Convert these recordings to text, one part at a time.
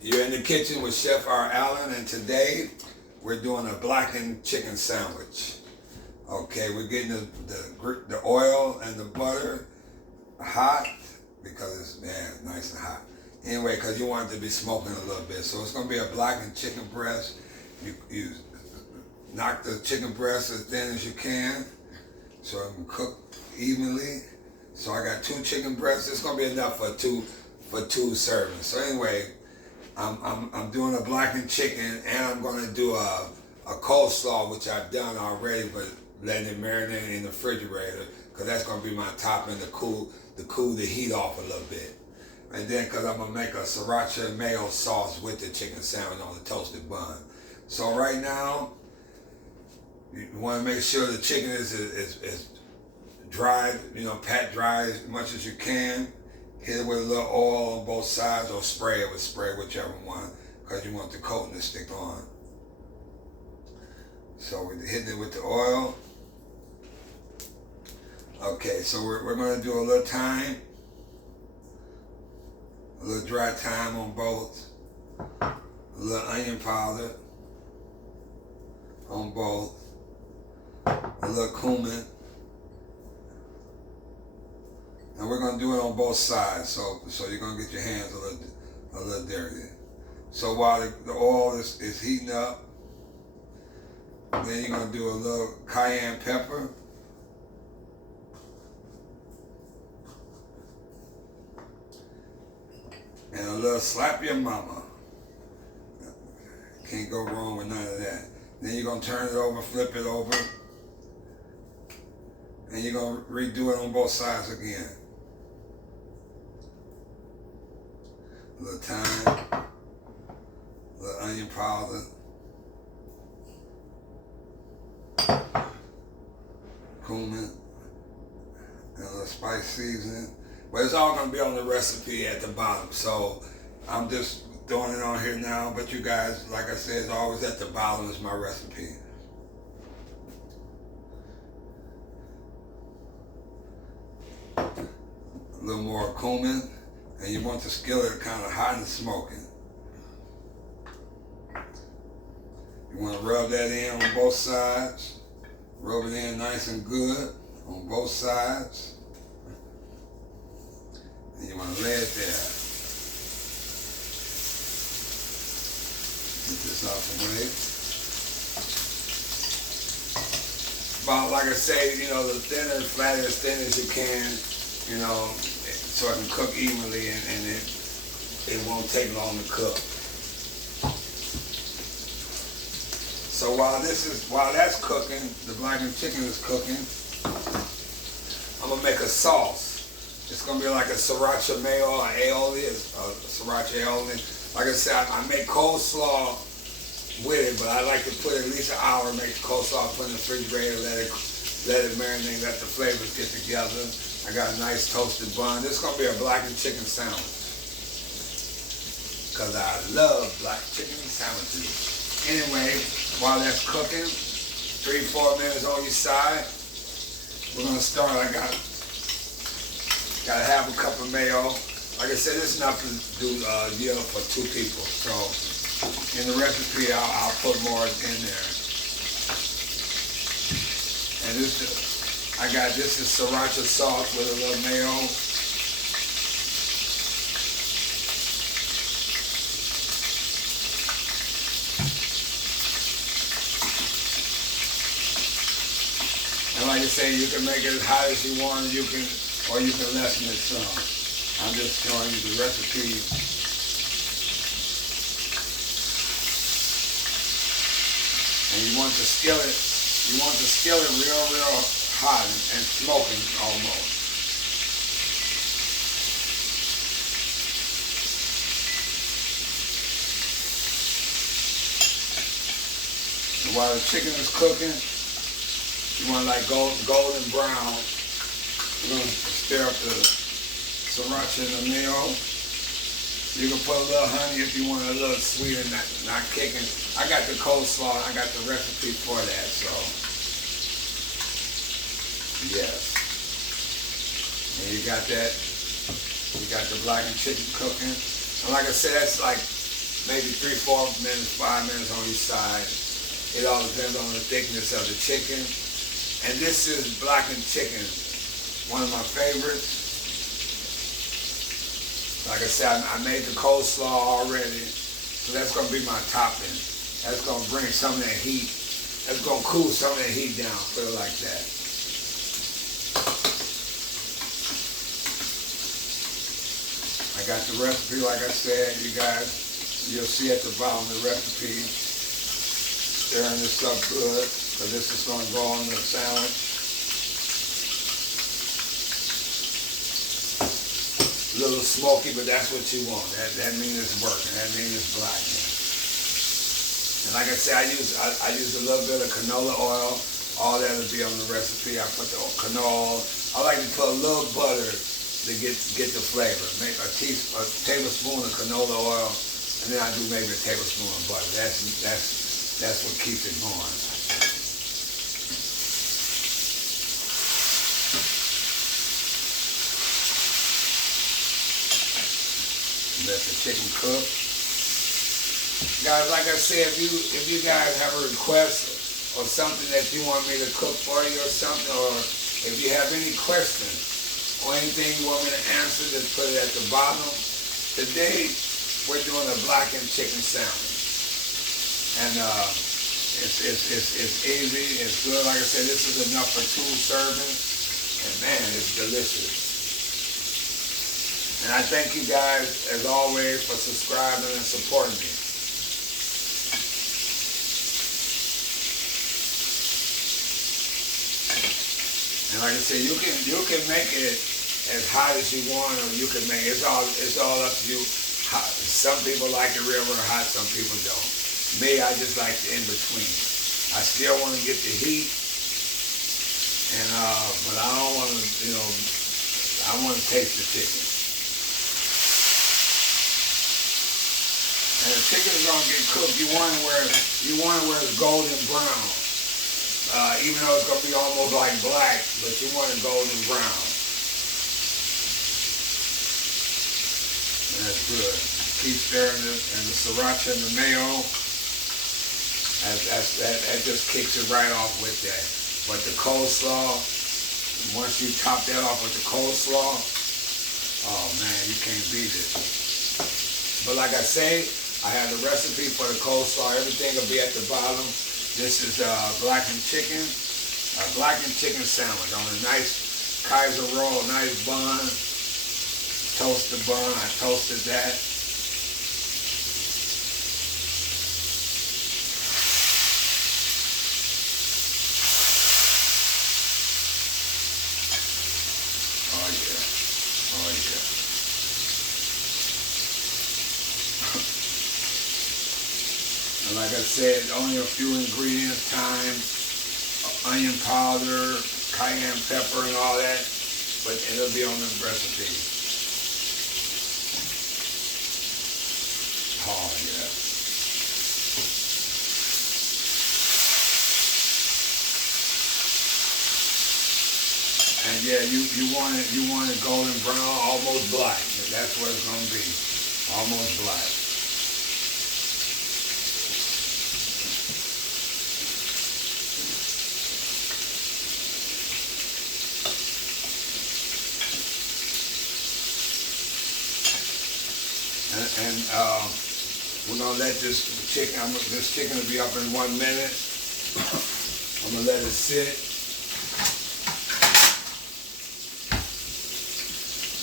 You're in the kitchen with Chef R. Allen, and today we're doing a blackened chicken sandwich. Okay, we're getting the oil and the butter hot because it's nice and hot. Anyway, because you want it to be smoking a little bit. So it's going to be a blackened chicken breast. You knock the chicken breast as thin as you can so it can cook evenly. So I got 2 chicken breasts. It's going to be enough for two servings. So anyway, I'm doing a blackened chicken, and I'm going to do a coleslaw, which I've done already, but letting it marinate in the refrigerator because that's going to be my topping to cool the heat off a little bit. And then because I'm going to make a sarrachia mayo sauce with the chicken sandwich on the toasted bun. So right now, you want to make sure the chicken is dried, pat dry as much as you can. Hit it with a little oil on both sides or spray it with spray, whichever one, because you want the coating to stick on. So we're hitting it with the oil. Okay, so we're going to do a little thyme, a little dry thyme on both, a little onion powder on both, a little cumin. And we're going to do it on both sides, so you're going to get your hands a little dirty. So while the oil is heating up, then you're going to do a little cayenne pepper. And a little slap your mama. Can't go wrong with none of that. Then you're going to turn it over, flip it over, and you're going to redo it on both sides again. A little thyme, a little onion powder, cumin, and a little spice seasoning. But it's all going to be on the recipe at the bottom. So I'm just throwing it on here now. But you guys, like I said, it's always at the bottom is my recipe. A little more cumin. And you want the skillet kind of hot and smoking. You want to rub that in on both sides. Rub it in nice and good on both sides. And you want to lay it there. Get this out the way. About, like I say, the thinner, flatter, as thin as you can, so it can cook evenly and it won't take long to cook. So while that's cooking, the blackened chicken is cooking, I'm gonna make a sauce. It's gonna be like a sarrachia mayo or aoli, sarrachia aoli. Like I said, I make coleslaw with it, but I like to put at least an hour, make the coleslaw, put in the refrigerator, let it marinate, let the flavors get together. I got a nice toasted bun. This is going to be a blackened chicken sandwich. Because I love black chicken sandwiches. Anyway, while that's cooking, 3-4 minutes on your side, we're going to start. I got to have a cup of mayo. Like I said, this is enough to do yield for 2 people. So in the recipe, I'll put more in there. And this is sriracha sauce with a little mayo. And like I say, you can make it as hot as you want, or you can lessen it some. I'm just showing you the recipe. And you want the skillet real hot and smoking almost. And while the chicken is cooking, you want like golden brown. You're going to stir up the sriracha and the mayo. You can put a little honey if you want a little sweeter, not kicking. I got the coleslaw, I got the recipe for that, so. Yes. And you got that. You got the blackened chicken cooking. And like I said, that's like maybe 3-4 minutes, 5 minutes on each side. It all depends on the thickness of the chicken. And this is blackened chicken, one of my favorites. Like I said, I made the coleslaw already, so that's going to be my topping. That's going to bring some of that heat. That's going to cool some of that heat down, put it like that. I got the recipe, like I said, you guys, you'll see at the bottom of the recipe. Stirring this up good, because this is going to go on the sandwich. A little smoky, but that's what you want. That means it's working. That means it's blackening. And like I said, I use a little bit of canola oil. All that will be on the recipe. I put the canola. I like to put a little butter to get the flavor. Make a tablespoon of canola oil, and then I do maybe a tablespoon of butter. That's what keeps it going. Let the chicken cook. Guys, like I said, if you guys have a request or something that you want me to cook for you or something, or if you have any questions or anything you want me to answer, just put it at the bottom. Today, we're doing a blackened chicken sandwich. And it's easy, it's good. Like I said, this is enough for 2 servings. And man, it's delicious. And I thank you guys, as always, for subscribing and supporting me. And like I said, you can make it as hot as you want, or you can make it. It's all up to you. Some people like it real hot, some people don't. Me, I just like the in between. I still want to get the heat, and but I don't want to, I want to taste the chicken. And the chicken is gonna get cooked. You want it where it's golden brown. Even though it's gonna be almost like black, but you want it golden brown. And that's good. Keep stirring it, and the sarrachia and the mayo. That just kicks it right off with that. But the coleslaw, once you top that off with the coleslaw, oh man, you can't beat it. But like I say, I have the recipe for the coleslaw. Everything will be at the bottom. This is blackened chicken sandwich on a nice Kaiser roll, nice bun. Toast the bun. I toasted that. Oh yeah. Oh yeah. And like I said, only a few ingredients: thyme, onion powder, cayenne pepper, and all that. But it'll be on the recipe. Oh yeah. And yeah, you want it golden brown, almost black. That's what it's gonna be, almost black. And we're gonna let this chicken will be up in 1 minute. I'm gonna let it sit.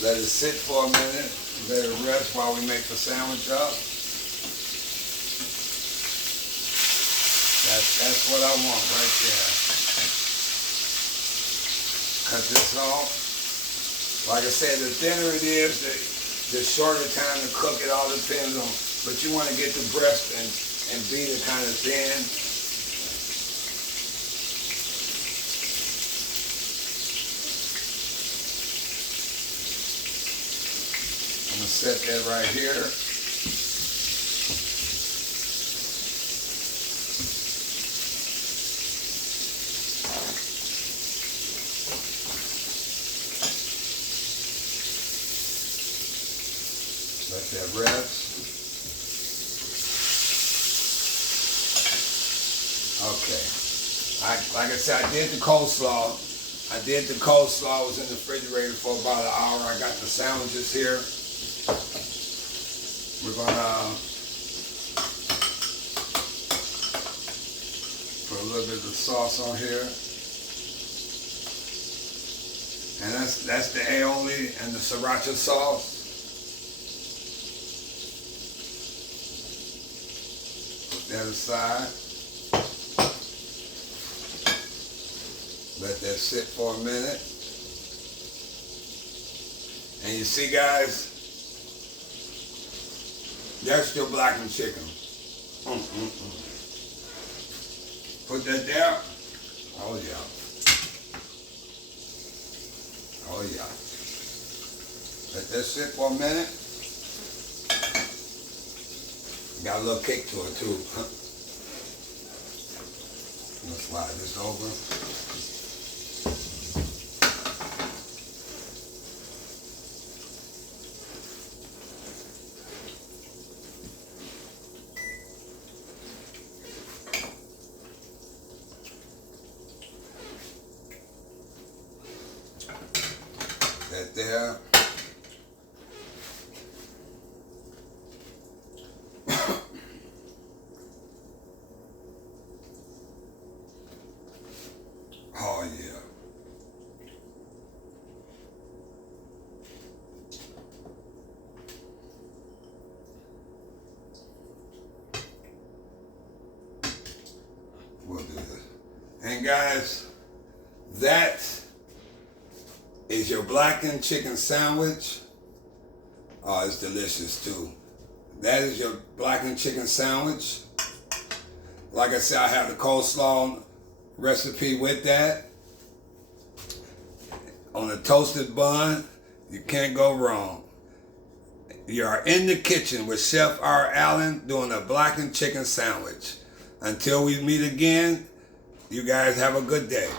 Let it sit for a minute. Let it rest while we make the sandwich up. That's what I want right there. Cut this off. Like I said, the thinner it is, the shorter time to cook. It all depends on, but you want to get the breast and beat it kind of thin. I'm gonna set that right here. Let that rest. Okay. Like I said, I did the coleslaw. Was in the refrigerator for about an hour. I got the sandwiches here. We're gonna put a little bit of sauce on here. And that's the aoli and the sarrachia sauce. Put that aside. Let that sit for a minute. And you see, guys, that's your blackened chicken. Put that there. Oh yeah. Oh yeah. Let that sit for a minute. Got a little kick to it too. Let's slide this over. That there. Oh yeah. We'll do this. And guys, that is your blackened chicken sandwich. Oh, it's delicious too. That is your blackened chicken sandwich. Like I said, I have the coleslaw recipe with that. On a toasted bun, you can't go wrong. You are in the kitchen with Chef R. Allen doing a blackened chicken sandwich. Until we meet again, you guys have a good day.